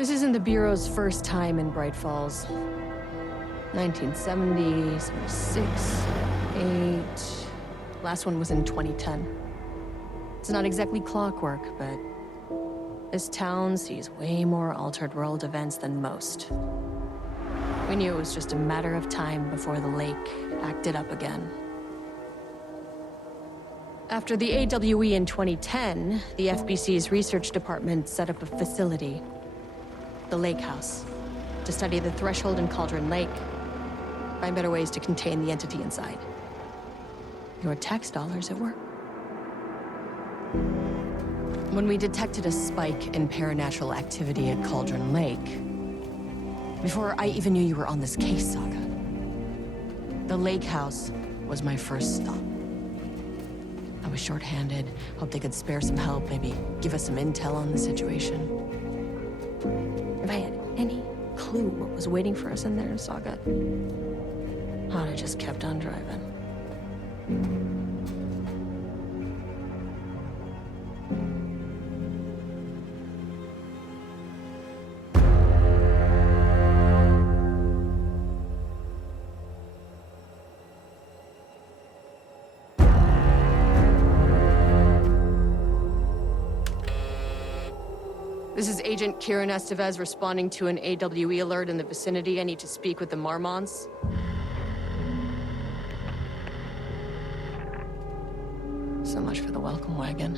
This isn't the Bureau's first time in Bright Falls. 1970, 76, 8... Last one was in 2010. It's not exactly clockwork, but this town sees way more altered world events than most. We knew it was just a matter of time before the lake acted up again. After the AWE in 2010, the FBC's research department set up a facility, the Lake House, to study the Threshold and Cauldron Lake, find better ways to contain the entity inside. Your tax dollars at work. When we detected a spike in paranatural activity at Cauldron Lake, before I even knew you were on this case, Saga, the Lake House was my first stop. I was short-handed, hoped they could spare some help, maybe give us some intel on the situation. If I had any clue what was waiting for us in there, Saga, I'd have just kept on driving. This is Agent Kieran Estevez responding to an AWE alert in the vicinity. I need to speak with the Marmonts. So much for the welcome wagon.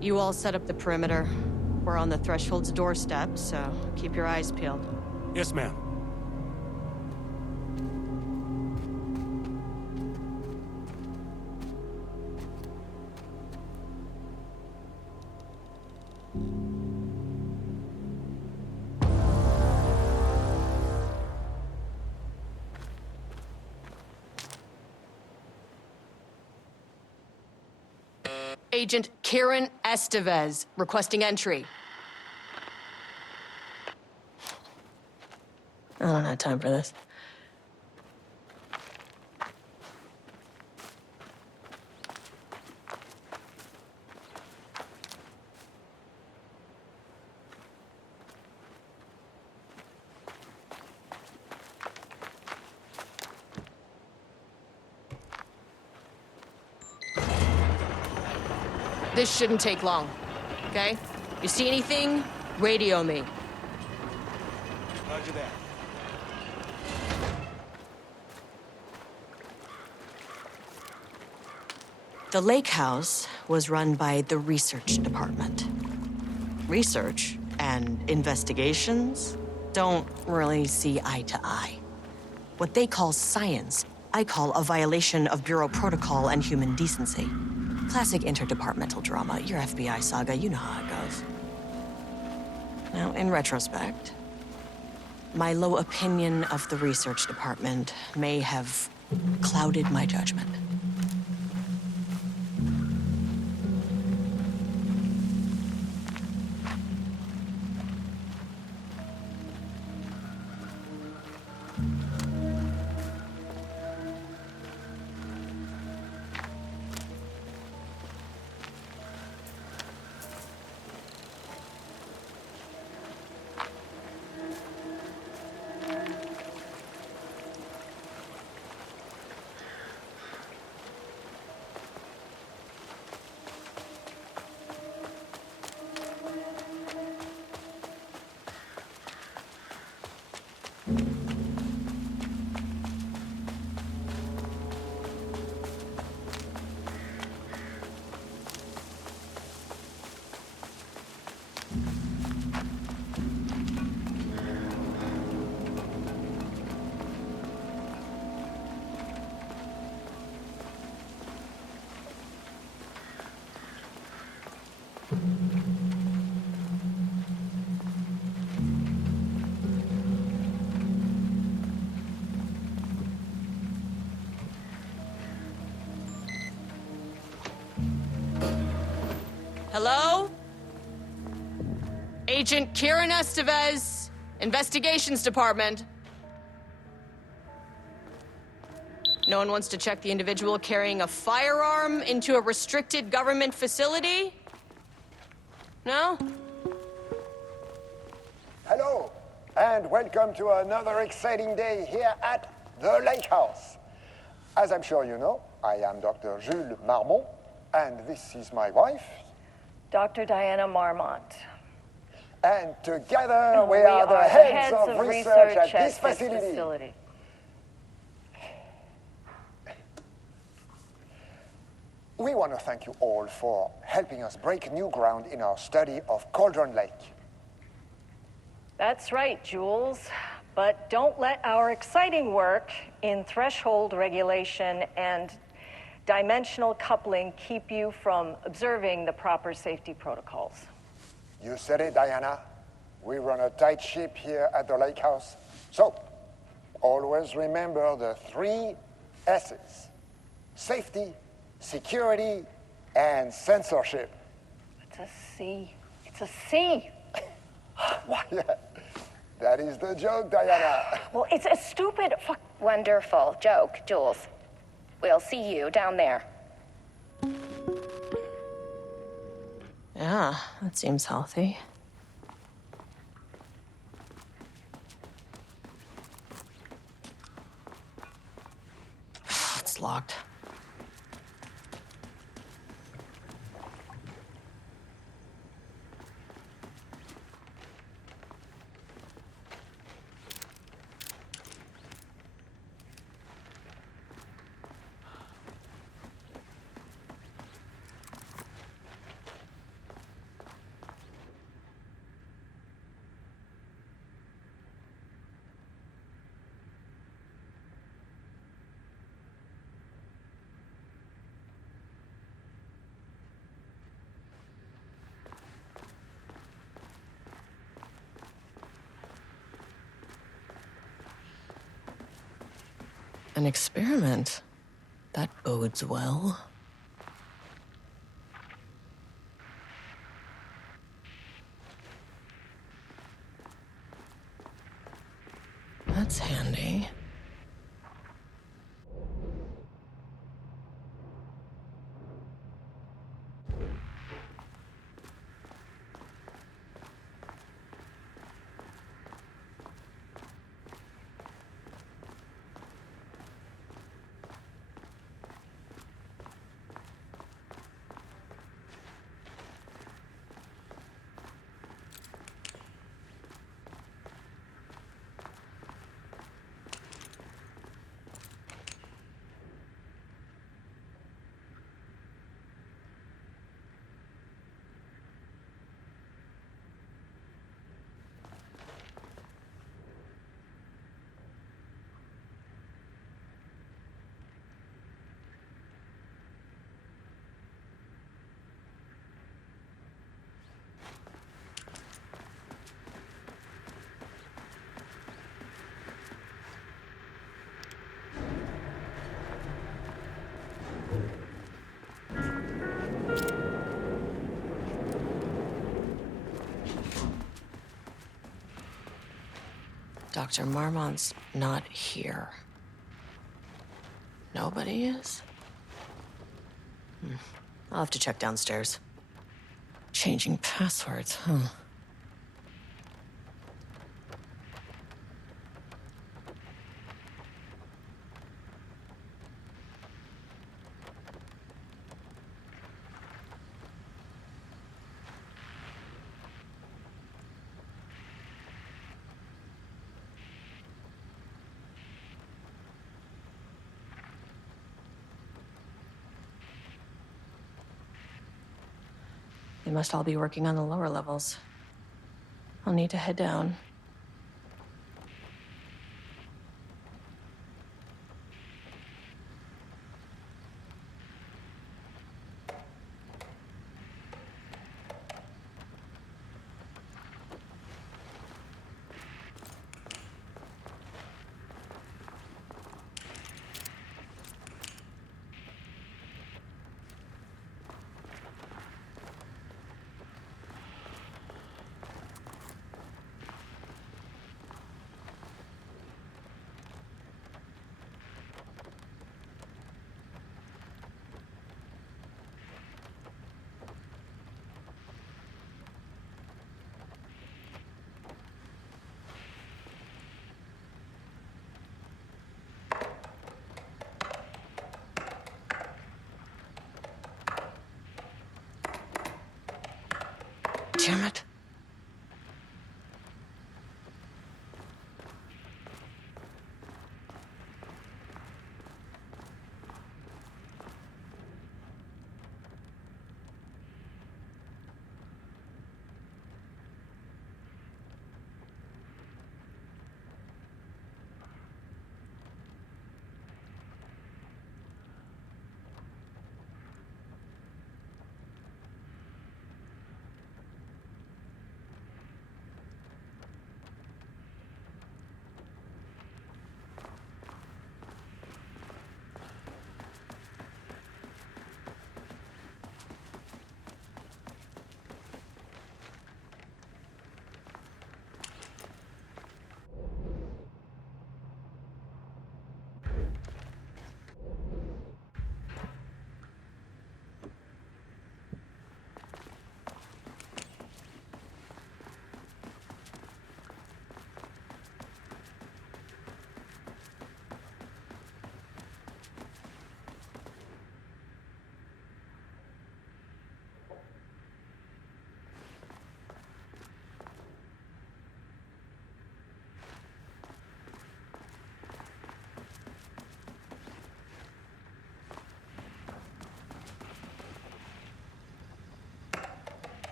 You all set up the perimeter. We're on the Threshold's doorstep, so keep your eyes peeled. Yes, ma'am. Agent Kieran Estevez, requesting entry. I don't have time for this. This shouldn't take long, okay? You see anything, radio me. Roger that. The Lake House was run by the research department. Research and investigations don't really see eye to eye. What they call science, I call a violation of Bureau protocol and human decency. Classic interdepartmental drama. Your FBI saga, you know how it goes. Now, in retrospect, my low opinion of the research department may have clouded my judgment. Hello? Agent Kieran Estevez, Investigations Department. No one wants to check the individual carrying a firearm into a restricted government facility? No? Hello, and welcome to another exciting day here at the Lake House. As I'm sure you know, I am Dr. Jules Marmont, and this is my wife. Dr. Diana Marmont. And together we are the heads of research at this facility. We want to thank you all for helping us break new ground in our study of Cauldron Lake. That's right, Jules. But don't let our exciting work in threshold regulation and dimensional coupling keep you from observing the proper safety protocols. You said it, Diana. We run a tight ship here at the Lake House. So, always remember the 3 S's. Safety, security, and censorship. It's a C. It's a C. Why, that is the joke, Diana. Well, it's a stupid fuck. Wonderful joke, Jules. We'll see you down there. Yeah, that seems healthy. It's locked. An experiment. That bodes well. That's handy. Dr. Marmont's not here. Nobody is? I'll have to check downstairs. Changing passwords, huh? They must all be working on the lower levels. I'll need to head down.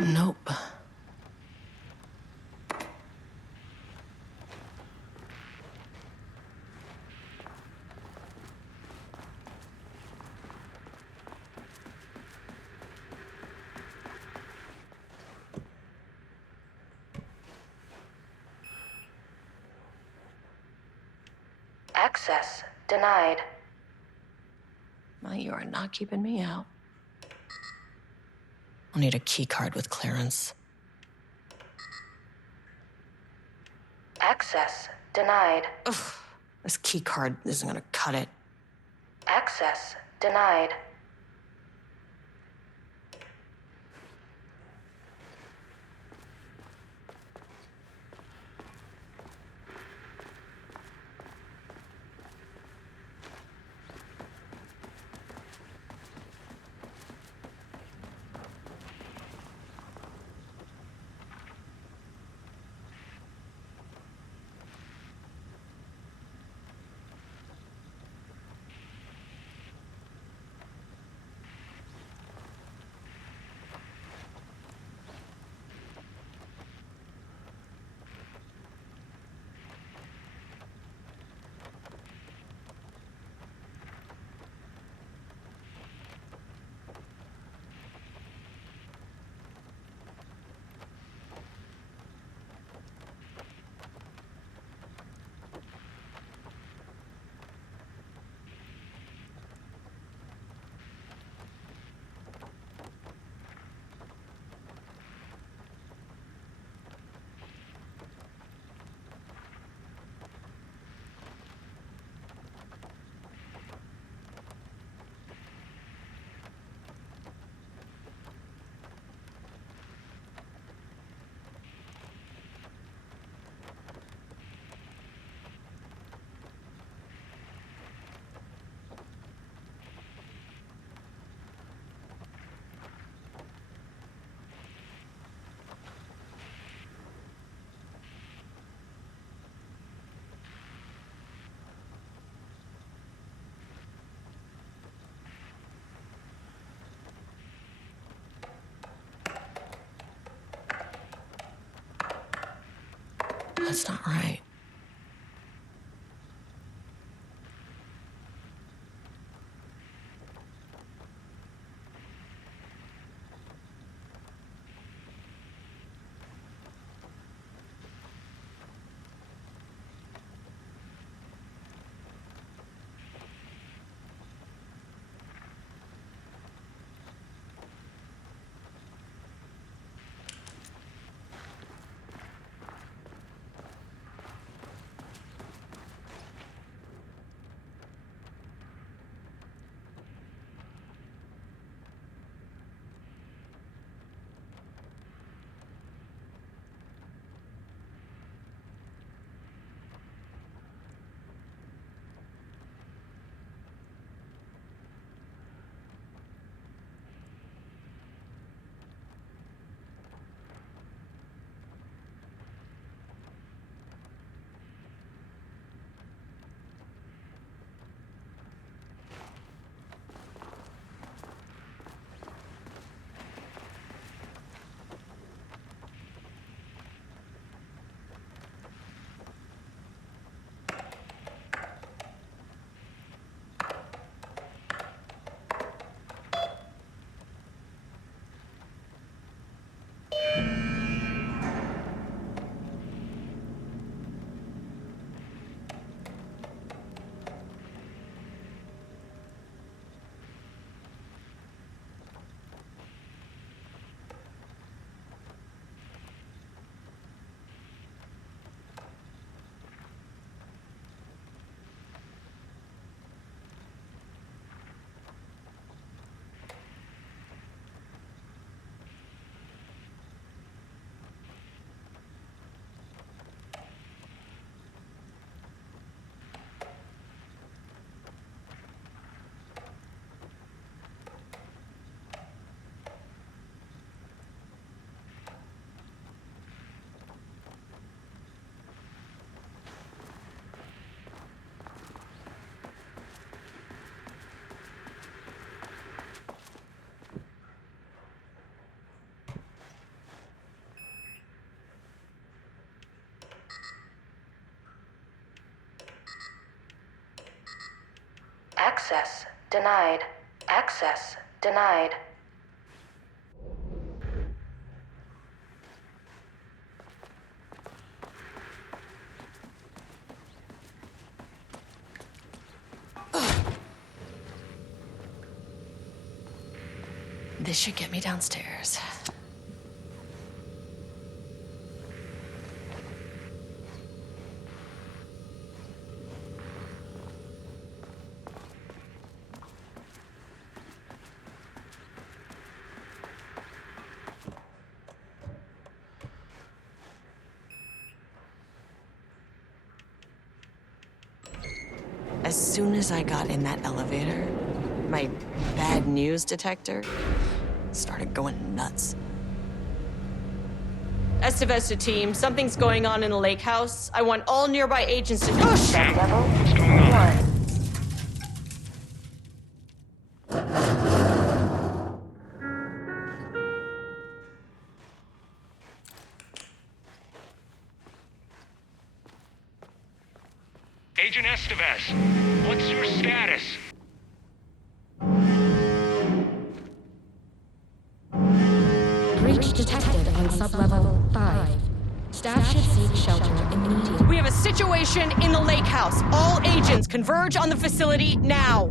Nope. Access denied. Well, you are not keeping me out. I'll need a key card with clearance. Access denied. Ugh, this key card isn't gonna cut it. Access denied. That's not right. Access denied. Access denied. This should get me downstairs. As soon as I got in that elevator, my bad news detector started going nuts. Estevesta team, something's going on in the lake house. I want all nearby agents to... Oh, shit! Level 1. Agent Estevez, what's your status? Breach detected on sublevel 5. Staff should seek shelter immediately. We have a situation in the lake house. All agents converge on the facility now.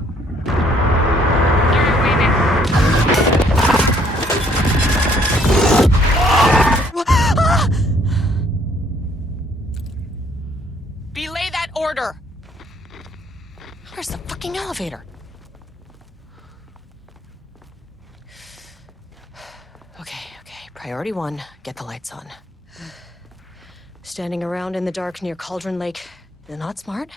Belay that order. Where's the fucking elevator? Okay. Priority 1, get the lights on. Standing around in the dark near Cauldron Lake, not smart?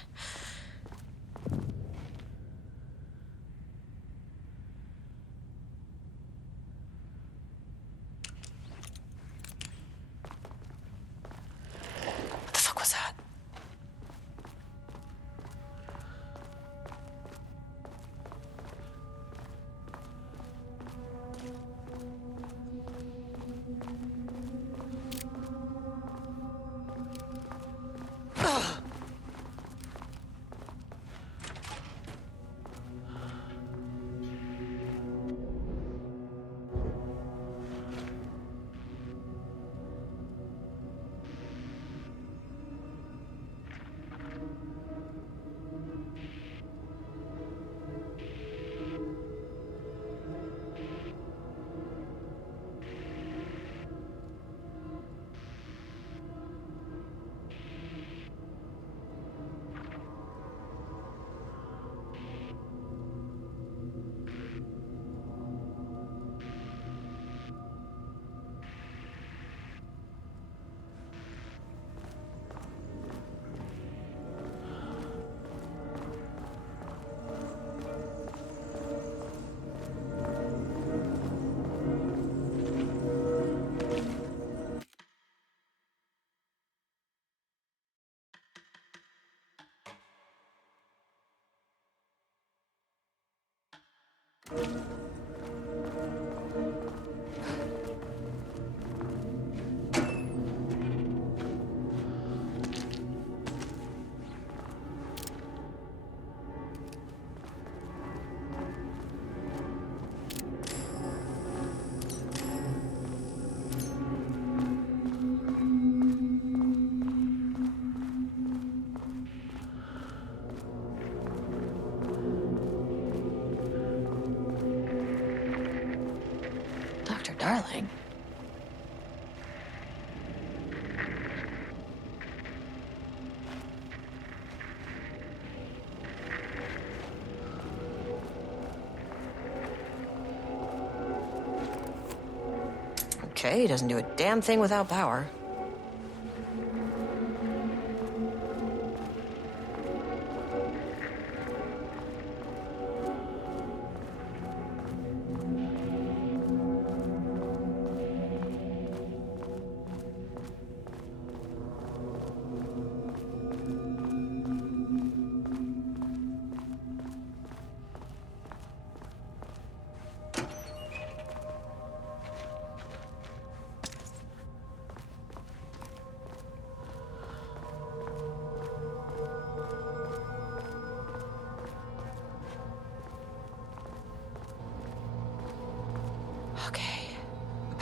What the fuck was that? Dr. Darling. Okay, he doesn't do a damn thing without power.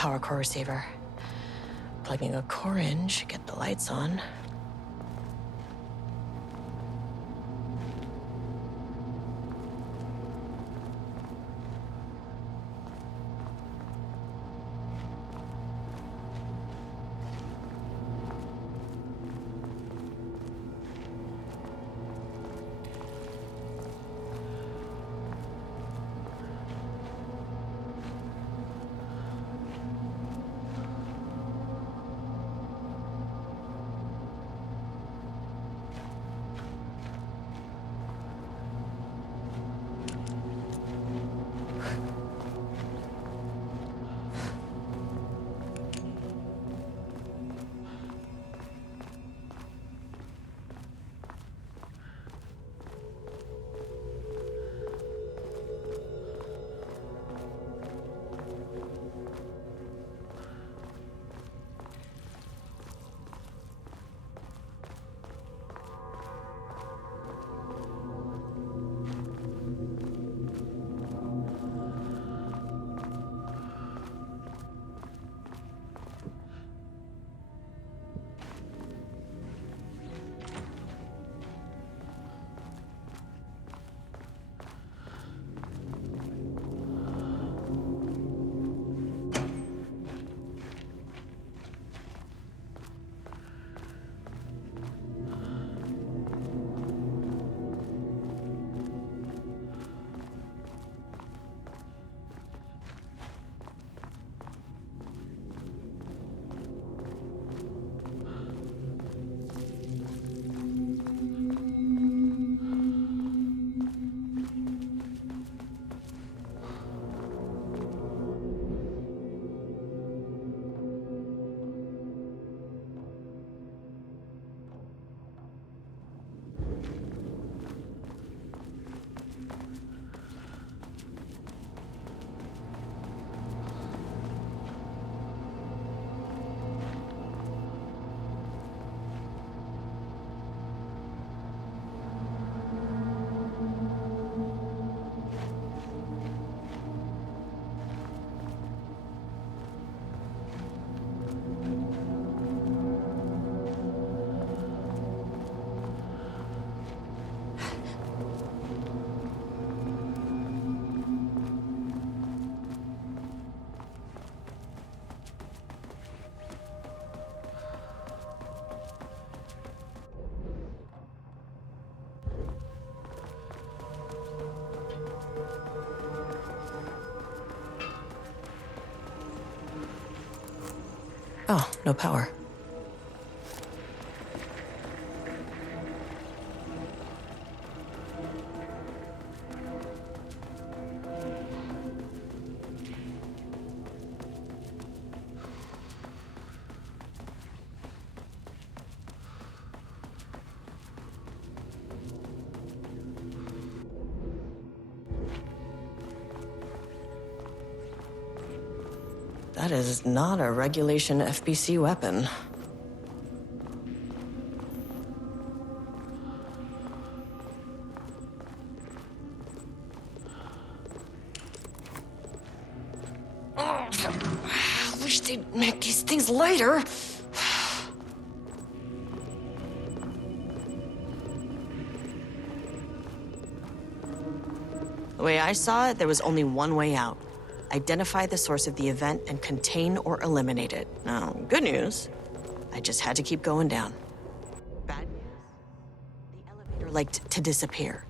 power core receiver. Plugging a core in should get the lights on. Oh, no power. That is not a regulation FBC weapon. Oh, I wish they'd make these things lighter. The way I saw it, there was only one way out. Identify the source of the event and contain or eliminate it. Now, good news, I just had to keep going down. Bad news, the elevator liked to disappear.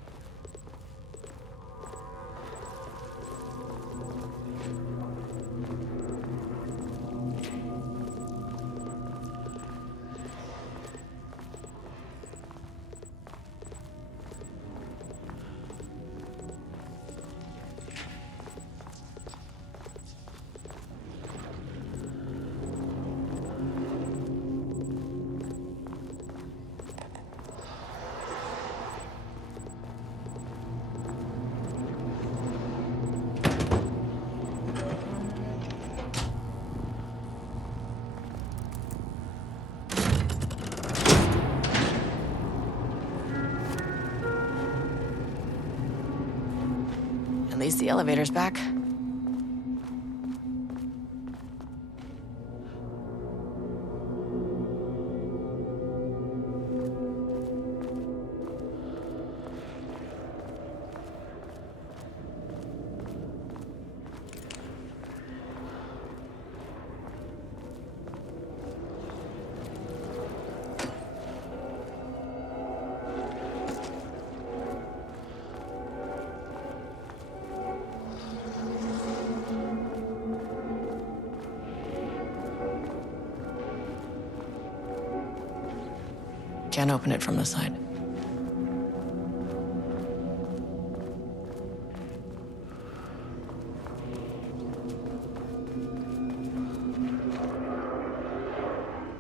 At least the elevator's back. Can't open it from the side.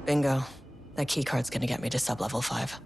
Bingo. That keycard's gonna get me to sub-level 5.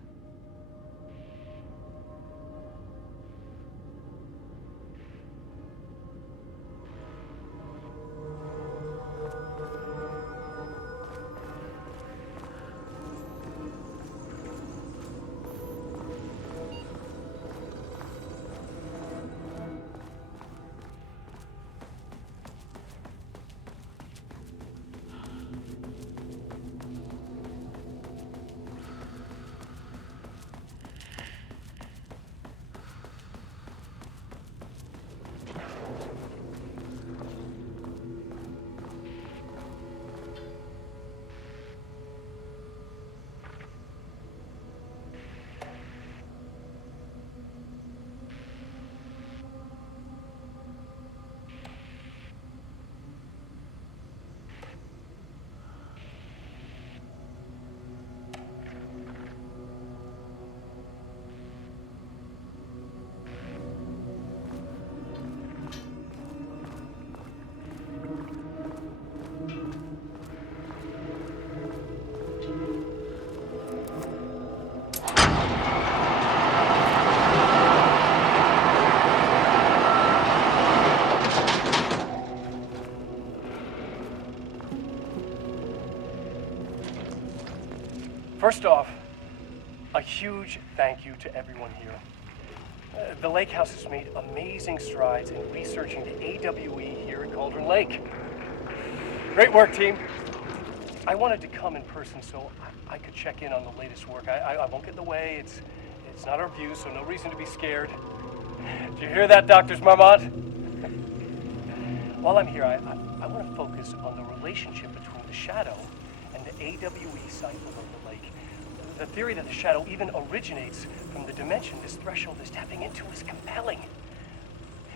First off, a huge thank you to everyone here. The Lake House has made amazing strides in researching the AWE here at Cauldron Lake. Great work, team. I wanted to come in person so I could check in on the latest work. I won't get in the way. It's not our view, so no reason to be scared. Did you hear that, Dr. Marmont? While I'm here, I want to focus on the relationship between the Shadow and the AWE site below the lake. The theory that the Shadow even originates from the dimension this threshold is tapping into is compelling.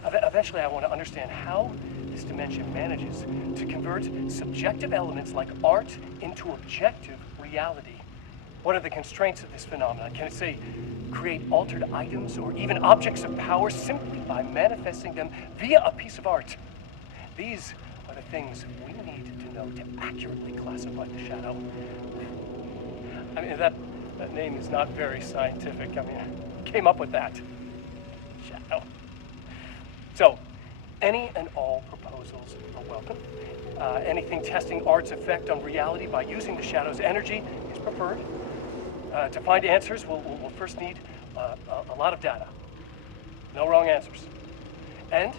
Eventually, I want to understand how this dimension manages to convert subjective elements like art into objective reality. What are the constraints of this phenomenon? Can it, say, create altered items or even objects of power simply by manifesting them via a piece of art? These are the things we need to know to accurately classify the Shadow. I mean, that name is not very scientific. I mean, who came up with that? Shadow. So, any and all proposals are welcome. Anything testing art's effect on reality by using the Shadow's energy is preferred. To find answers, we'll first need a lot of data. No wrong answers. And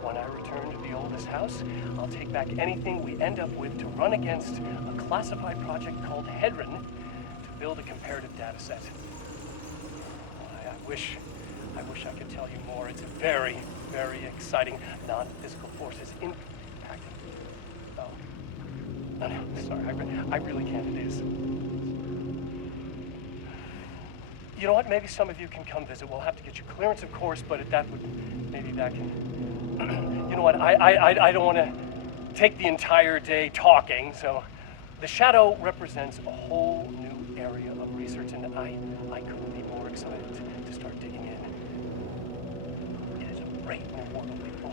when I return to the oldest house, I'll take back anything we end up with to run against a classified project called Hedron to build a comparative data set. I wish I could tell you more. It's very, very exciting. Non-physical forces impacting. Oh, no, sorry, I really can't. It is. You know what? Maybe some of you can come visit. We'll have to get you clearance, of course, but maybe that can. You know what? I don't want to take the entire day talking. So, the Shadow represents a whole new area of research, and I couldn't be more excited to start digging in. It is a great new world, people.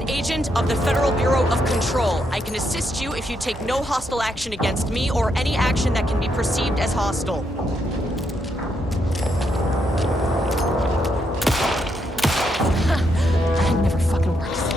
an agent of the Federal Bureau of Control. I can assist you if you take no hostile action against me or any action that can be perceived as hostile. That never fucking works.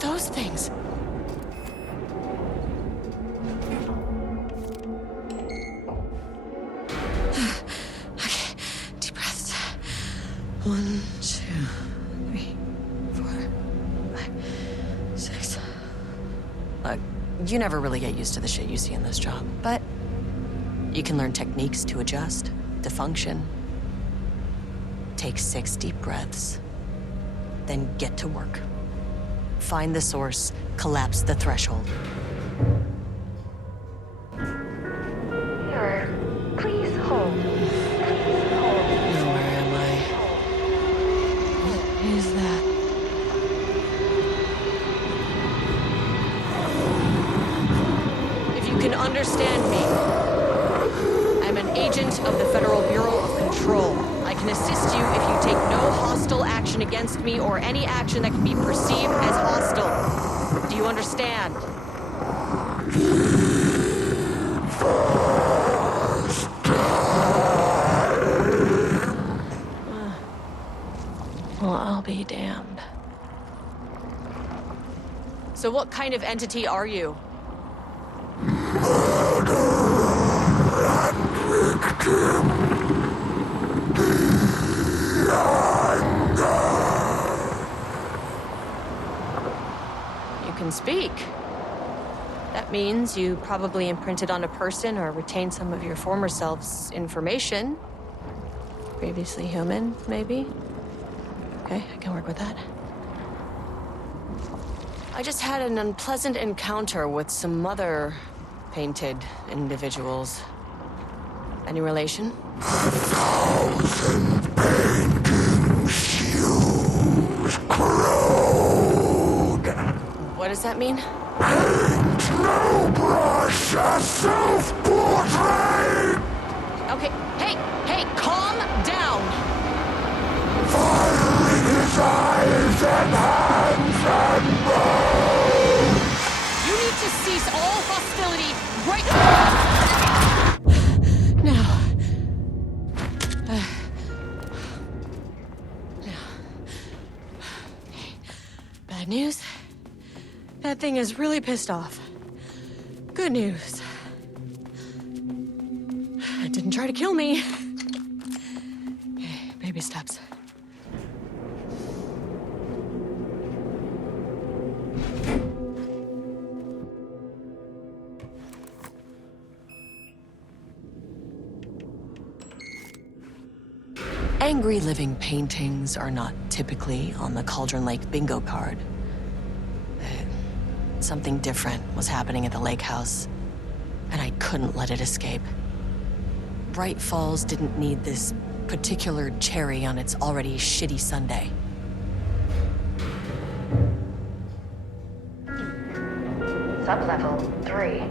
Those things. Okay, deep breaths. 1, 2, 3, 4, 5, 6. Look, you never really get used to the shit you see in this job, but you can learn techniques to adjust, to function. Take 6 deep breaths, then get to work. Find the source, collapse the threshold. Sir, please hold. Please hold. Now, where am I? What is that? If you can understand me, I'm an agent of the Federal Bureau of Control. I can assist you if you take no hostile action against me or any action that can be perceived as hostile. Do you understand? Well, I'll be damned. So what kind of entity are you? You can speak. That means you probably imprinted on a person or retained some of your former self's information. Previously human, maybe? Okay, I can work with that. I just had an unpleasant encounter with some other painted individuals. Any relation? 1,000 paintings use corrode. What does that mean? Paint no brush, a self-portrait. Okay, hey, calm down. Fire in his eyes and hands and bones. You need to cease all hostility right now. Bad news. That thing is really pissed off. Good news. It didn't try to kill me. Okay, baby steps. Angry living paintings are not typically on the Cauldron Lake bingo card. Something different was happening at the lake house, and I couldn't let it escape. Bright Falls didn't need this particular cherry on its already shitty sundae. Sublevel 3.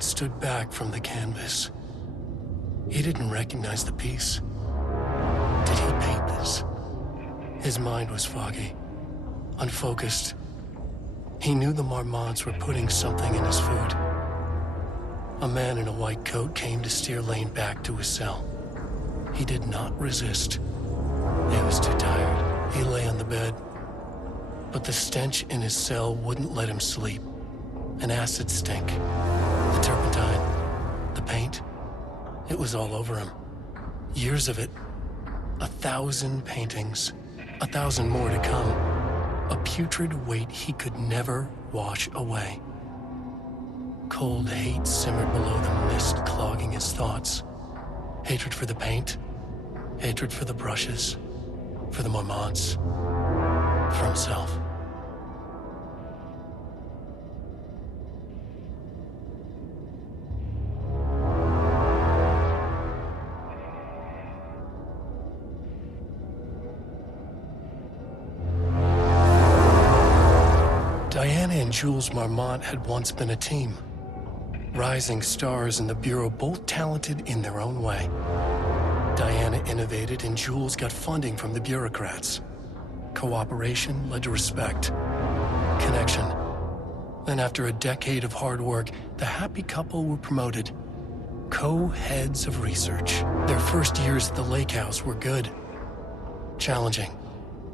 Stood back from the canvas. He didn't recognize the piece. Did he paint this? His mind was foggy, unfocused. He knew the Marmonts were putting something in his food. A man in a white coat came to steer Lane back to his cell. He did not resist. He was too tired. He lay on the bed. But the stench in his cell wouldn't let him sleep. An acid stink. The turpentine, the paint, it was all over him. Years of it. 1,000 paintings. 1,000 more to come. A putrid weight he could never wash away. Cold hate simmered below the mist clogging his thoughts. Hatred for the paint. Hatred for the brushes. For the Marmonts. For himself. Diana and Jules Marmont had once been a team. Rising stars in the Bureau, both talented in their own way. Diana innovated and Jules got funding from the bureaucrats. Cooperation led to respect. Connection. Then after a decade of hard work, the happy couple were promoted. Co-heads of research. Their first years at the lake house were good. Challenging,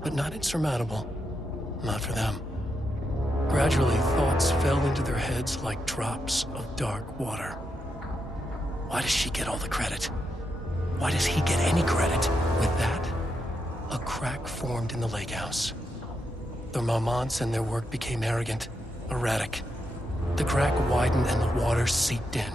but not insurmountable. Not for them. Gradually, thoughts fell into their heads like drops of dark water. Why does she get all the credit? Why does he get any credit? With that, a crack formed in the lake house. The Marmonts and their work became arrogant, erratic. The crack widened and the water seeped in.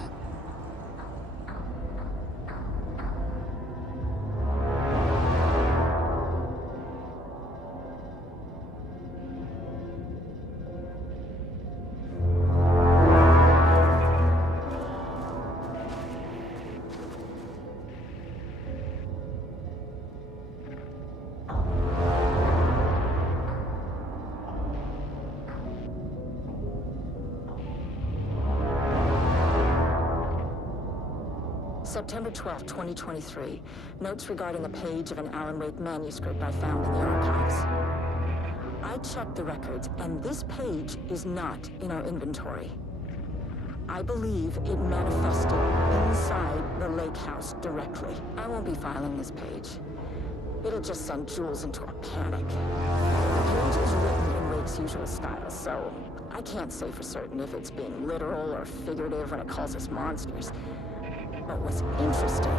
September 12, 2023. Notes regarding a page of an Alan Wake manuscript I found in the archives. I checked the records, and this page is not in our inventory. I believe it manifested inside the lake house directly. I won't be filing this page. It'll just send Jules into a panic. The page is written in Wake's usual style, so I can't say for certain if it's being literal or figurative when it calls us monsters. But what's interesting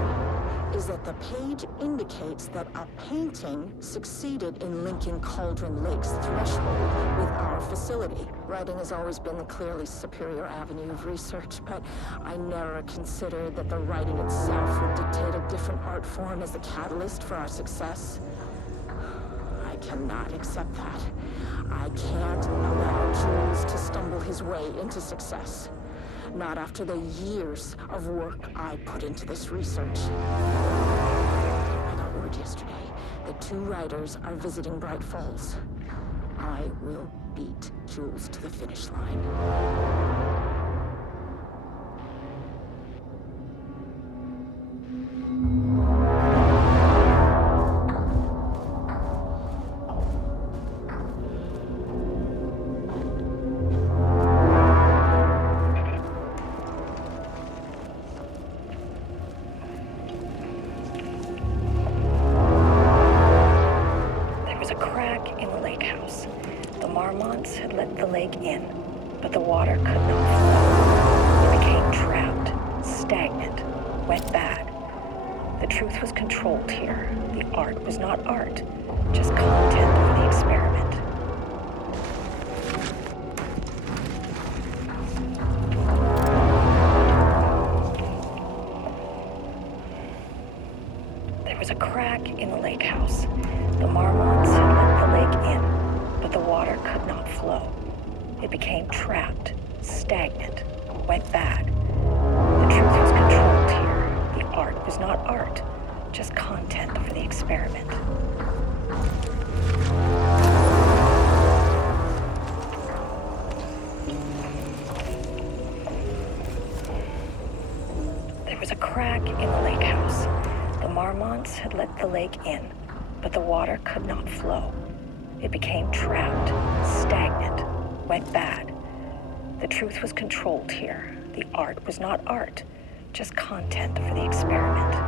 is that the page indicates that a painting succeeded in linking Cauldron Lake's threshold with our facility. Writing has always been the clearly superior avenue of research, but I never considered that the writing itself would dictate a different art form as the catalyst for our success. I cannot accept that. I can't allow Jules to stumble his way into success. Not after the years of work I put into this research. I got word yesterday that 2 writers are visiting Bright Falls. I will beat Jules to the finish line. In, but the water could not flow. It became trapped, stagnant, went bad. The truth was controlled here. The art was not art, just content for the experiment. There was a crack in the lake house. The Marmonts had let the lake in, but the water could not flow. It became trapped, stagnant, went bad. The truth was controlled here. The art was not art, just content for the experiment. There was a crack in the lake house. The Marmonts had let the lake in, but the water could not flow. It became trapped, stagnant, went bad. The truth was controlled here. The art was not art, just content for the experiment.